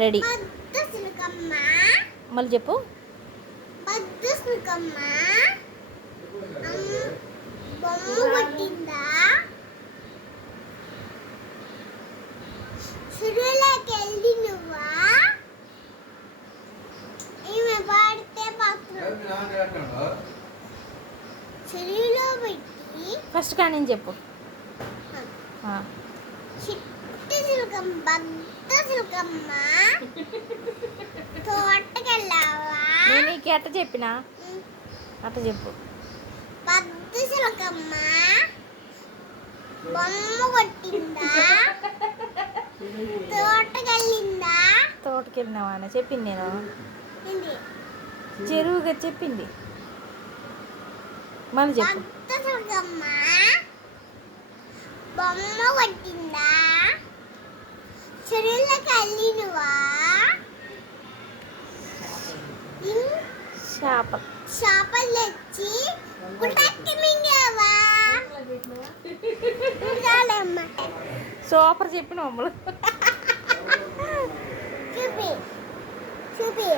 Ready. మళ్ళీ చెప్పు. First కానీ చెప్పు. పెద్ద సిలకమ్మ తోటకెళ్ళావా నేను నీకు ఎట్ట చెప్పినా అట్ట చెప్పు పెద్ద సిలకమ్మ బొమ్మ కొట్టిందా తోటకెళ్ళిందా తోటకి వెళ్ళినావా అని చెప్పింది నేను చెరువుగా చెప్పింది మళ్ళీ చెప్పు బొమ్మ కొట్టిందా చేప చేపలు చాలమ్మా సూపర్ చెప్పిన మమ్మల్ని చూపి చూపి.